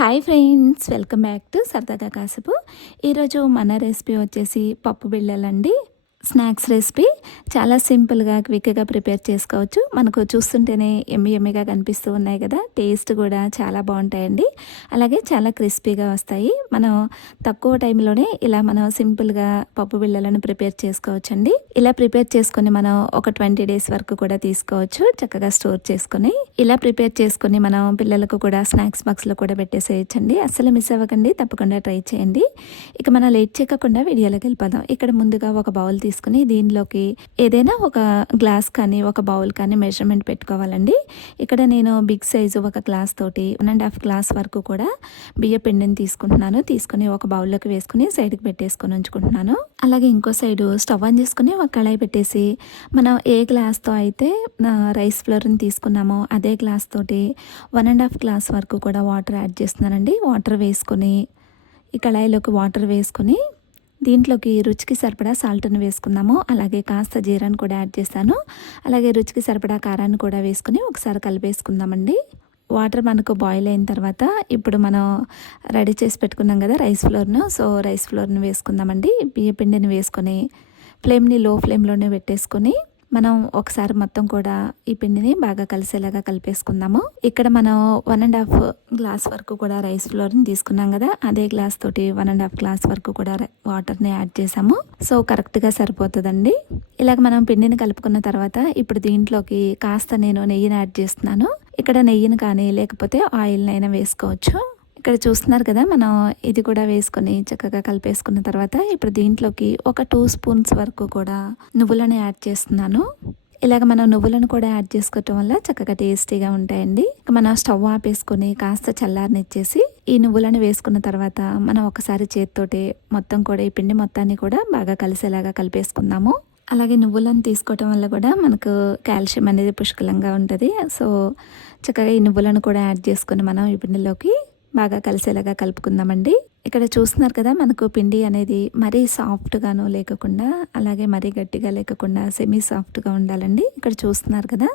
Hi friends welcome back to సరదాగా కాసేపు ఈరోజు మన రెసిపీ వచ్చేసి పప్పు బిళ్ళలండి. స్నాక్స్ రెసిపీ చాలా సింపుల్గా క్విక్గా ప్రిపేర్ చేసుకోవచ్చు. మనకు చూస్తుంటేనే ఎమ్మి ఎమ్మిగా కనిపిస్తూ ఉన్నాయి కదా. టేస్ట్ కూడా చాలా బాగుంటాయండి. అలాగే చాలా క్రిస్పీగా వస్తాయి. మనం తక్కువ టైంలోనే ఇలా మనం సింపుల్గా పప్పు బిళ్ళలను ప్రిపేర్ చేసుకోవచ్చండి. ఇలా ప్రిపేర్ చేసుకొని మనం ఒక ట్వంటీ డేస్ వరకు కూడా తీసుకోవచ్చు చక్కగా స్టోర్ చేసుకొని. ఇలా ప్రిపేర్ చేసుకొని మనం పిల్లలకు కూడా స్నాక్స్ బాక్స్లో కూడా పెట్టేసేయచ్చండి. అస్సలు మిస్ అవ్వకండి తప్పకుండా ట్రై చేయండి. ఇక మనం లేట్ చేయకుండా వీడియోలోకి వెళ్ళిపోదాం. ఇక్కడ ముందుగా ఒక బౌల్ తీసుకుని దీనిలోకి ఏదైనా ఒక గ్లాస్ కానీ ఒక బౌల్ కానీ మెజర్మెంట్ పెట్టుకోవాలండి. ఇక్కడ నేను బిగ్ సైజు ఒక గ్లాస్ తోటి వన్ అండ్ హాఫ్ గ్లాస్ వరకు కూడా బియ్య పిండిని తీసుకుంటున్నాను. తీసుకుని ఒక బౌల్లోకి వేసుకుని సైడ్కి పెట్టేసుకొని ఉంచుకుంటున్నాను. అలాగే ఇంకో సైడు స్టవ్ ఆన్ చేసుకుని ఒక కళాయి పెట్టేసి మనం ఏ గ్లాస్తో అయితే రైస్ ఫ్లోర్ని తీసుకున్నామో అదే గ్లాస్ తోటి వన్ అండ్ హాఫ్ గ్లాస్ వరకు కూడా వాటర్ యాడ్ చేస్తున్నానండి. వాటర్ వేసుకొని ఈ కళాయిలోకి వాటర్ వేసుకొని దీంట్లోకి రుచికి సరిపడా సాల్ట్ని వేసుకుందాము. అలాగే కాస్త జీరాన్ని కూడా యాడ్ చేస్తాను. అలాగే రుచికి సరిపడా కారాన్ని కూడా వేసుకుని ఒకసారి కలిపేసుకుందామండి. వాటర్ మనకు బాయిల్ అయిన తర్వాత ఇప్పుడు మనం రెడీ చేసి పెట్టుకున్నాం కదా రైస్ ఫ్లోర్ను. సో రైస్ ఫ్లోర్ని వేసుకుందామండి. బియ్య పిండిని వేసుకొని ఫ్లేమ్ని లో ఫ్లేమ్లోనే పెట్టేసుకొని మనం ఒకసారి మొత్తం కూడా ఈ పిండిని బాగా కలిసేలాగా కలిపేసుకుందాము. ఇక్కడ మనం వన్ అండ్ హాఫ్ గ్లాస్ వరకు కూడా రైస్ ఫ్లోర్ని తీసుకున్నాం కదా అదే గ్లాస్ తోటి వన్ అండ్ హాఫ్ గ్లాస్ వరకు కూడా వాటర్ని యాడ్ చేసాము. సో కరెక్ట్గా సరిపోతుందండి. ఇలాగ మనం పిండిని కలుపుకున్న తర్వాత ఇప్పుడు దీంట్లోకి కాస్త నేను నెయ్యిని యాడ్ చేస్తున్నాను. ఇక్కడ నెయ్యిని కానీ లేకపోతే ఆయిల్నైనా వేసుకోవచ్చు. ఇక్కడ చూస్తున్నారు కదా మనం ఇది కూడా వేసుకొని చక్కగా కలిపేసుకున్న తర్వాత ఇప్పుడు దీంట్లోకి ఒక టూ స్పూన్స్ వరకు కూడా నువ్వులను యాడ్ చేస్తున్నాను. ఇలాగ మనం నువ్వులను కూడా యాడ్ చేసుకోవటం వల్ల చక్కగా టేస్టీగా ఉంటాయండి. మనం స్టవ్ ఆపేసుకొని కాస్త చల్లారనిచ్చేసి ఈ నువ్వులను వేసుకున్న తర్వాత మనం ఒకసారి చేతితోటి మొత్తం కూడా ఈ పిండి మొత్తాన్ని కూడా బాగా కలిసేలాగా కలిపేసుకుందాము. అలాగే నువ్వులను తీసుకోవటం వల్ల కూడా మనకు కాల్షియం అనేది పుష్కలంగా ఉంటుంది. సో చక్కగా ఈ నువ్వులను కూడా యాడ్ చేసుకొని మనం ఈ పిండిలోకి బాగా కలిసేలాగా కలుపుకుందామండి. ఇక్కడ చూస్తున్నారు కదా మనకు పిండి అనేది మరీ సాఫ్ట్గాను లేకుండా అలాగే మరీ గట్టిగా లేకుండా సెమీ సాఫ్ట్గా ఉండాలండి. ఇక్కడ చూస్తున్నారు కదా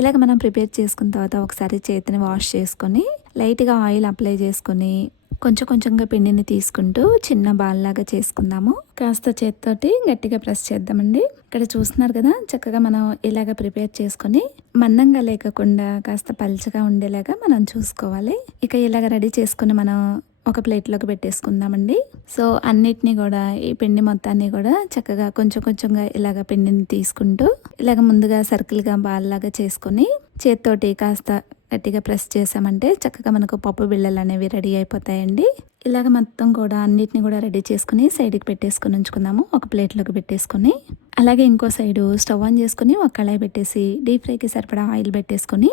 ఇలాగ మనం ప్రిపేర్ చేసుకున్న తర్వాత ఒకసారి చేతిని వాష్ చేసుకొని లైట్గా ఆయిల్ అప్లై చేసుకొని కొంచెం కొంచెంగా పిండిని తీసుకుంటూ చిన్న బాల్లాగా చేసుకుందాము. కాస్త చేత్తోటి గట్టిగా ప్రెస్ చేద్దామండి. ఇక్కడ చూస్తున్నారు కదా చక్కగా మనం ఇలాగ ప్రిపేర్ చేసుకొని మందంగా లేకుండా కాస్త పల్చగా ఉండేలాగా మనం చూసుకోవాలి. ఇక ఇలాగ రెడీ చేసుకుని మనం ఒక ప్లేట్లోకి పెట్టేసుకుందామండి. సో అన్నిటినీ కూడా ఈ పిండి మొత్తాన్ని కూడా చక్కగా కొంచెం కొంచెంగా ఇలాగ పిండిని తీసుకుంటూ ఇలాగ ముందుగా సర్కిల్గా బాల్లాగా చేసుకొని చేత్తోటి కాస్త గట్టిగా ప్రెస్ చేసామంటే చక్కగా మనకు పప్పు బిళ్ళలు అనేవి రెడీ అయిపోతాయండి. ఇలాగ మొత్తం కూడా అన్నిటిని కూడా రెడీ చేసుకుని సైడ్కి పెట్టేసుకుని ఉంచుకుందాము. ఒక ప్లేట్లోకి పెట్టేసుకొని అలాగే ఇంకో సైడు స్టవ్ ఆన్ చేసుకుని ఒక కళాయి పెట్టేసి డీప్ ఫ్రైకి సరిపడా ఆయిల్ పెట్టేసుకొని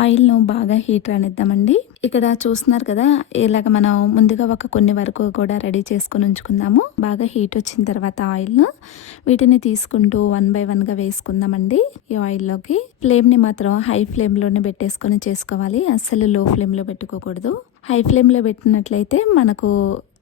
ఆయిల్ను బాగా హీట్ రానిద్దామండి. ఇక్కడ చూస్తున్నారు కదా ఇలాగ మనం ముందుగా ఒక కొన్ని వరకు కూడా రెడీ చేసుకుని ఉంచుకుందాము. బాగా హీట్ వచ్చిన తర్వాత ఆయిల్ను వీటిని తీసుకుంటూ వన్ బై వన్గా వేసుకుందామండి ఈ ఆయిల్లోకి. ఫ్లేమ్ని మాత్రం హై ఫ్లేమ్లోనే పెట్టేసుకొని చేసుకోవాలి. అస్సలు లో ఫ్లేమ్లో పెట్టుకోకూడదు. హై ఫ్లేమ్లో పెట్టినట్లయితే మనకు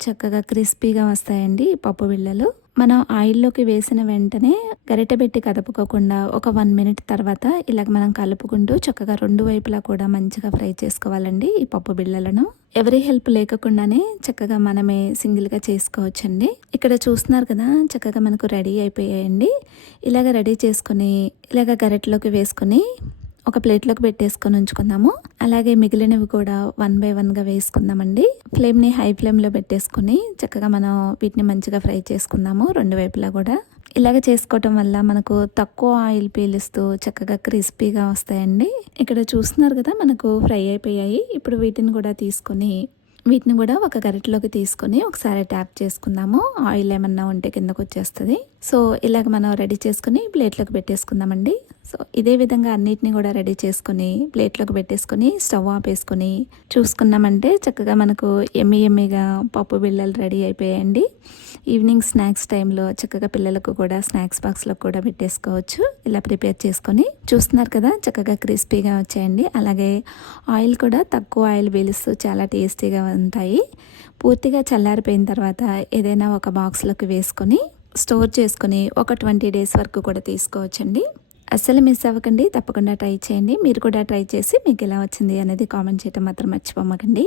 చక్కగా క్రిస్పీగా వస్తాయండి పప్పు బిళ్ళలు. మనం ఆయిల్లోకి వేసిన వెంటనే గరిటె పెట్టి కదుపుకోకుండా ఒక వన్ మినిట్ తర్వాత ఇలాగ మనం కలుపుకుంటూ చక్కగా రెండు వైపులా కూడా మంచిగా ఫ్రై చేసుకోవాలండి ఈ పప్పు బిళ్ళలను. ఎవరి హెల్ప్ లేకుండానే చక్కగా మనమే సింగిల్గా చేసుకోవచ్చండి. ఇక్కడ చూస్తున్నారు కదా చక్కగా మనకు రెడీ అయిపోయాయండి. ఇలాగ రెడీ చేసుకొని ఇలాగ గరిటెలోకి వేసుకొని ఒక ప్లేట్లోకి పెట్టేసుకొని ఉంచుకుందాము. అలాగే మిగిలినవి కూడా వన్ బై వన్గా వేసుకుందామండి. ఫ్లేమ్ని హై ఫ్లేమ్లో పెట్టేసుకొని చక్కగా మనం వీటిని మంచిగా ఫ్రై చేసుకుందాము రెండు వైపులా కూడా. ఇలాగ చేసుకోవటం వల్ల మనకు తక్కువ ఆయిల్ పీలుస్తూ చక్కగా క్రిస్పీగా వస్తాయండి. ఇక్కడ చూస్తున్నారు కదా మనకు ఫ్రై అయిపోయాయి. ఇప్పుడు వీటిని కూడా తీసుకొని వీటిని కూడా ఒక గరిటలోకి తీసుకొని ఒకసారి ట్యాప్ చేసుకుందాము. ఆయిల్ ఏమన్నా ఉంటే కిందకు వచ్చేస్తుంది. సో ఇలాగ మనం రెడీ చేసుకుని ప్లేట్లోకి పెట్టేసుకుందామండి. సో ఇదే విధంగా అన్నిటిని కూడా రెడీ చేసుకుని ప్లేట్లోకి పెట్టేసుకొని స్టవ్ ఆపేసుకొని చూసుకున్నామంటే చక్కగా మనకు ఎమ్మి ఎమ్మిగా పప్పు బిళ్ళలు రెడీ అయిపోయాయండి. ఈవినింగ్ స్నాక్స్ టైంలో చక్కగా పిల్లలకు కూడా స్నాక్స్ బాక్స్లో కూడా పెట్టేసుకోవచ్చు. ఇలా ప్రిపేర్ చేసుకొని చూస్తున్నారు కదా చక్కగా క్రిస్పీగా వచ్చాయండి. అలాగే ఆయిల్ కూడా తక్కువ ఆయిల్ పీలుస్తూ చాలా టేస్టీగా ఉంటాయి. పూర్తిగా చల్లారిపోయిన తర్వాత ఏదైనా ఒక బాక్స్లోకి వేసుకొని స్టోర్ చేసుకొని ఒక ట్వంటీ డేస్ వరకు కూడా తీసుకోవచ్చండి. అస్సలు మిస్ అవ్వకండి తప్పకుండా ట్రై చేయండి. మీరు కూడా ట్రై చేసి మీకు ఎలా వచ్చింది అనేది కామెంట్ చేయటం మాత్రం మర్చిపోమకండి.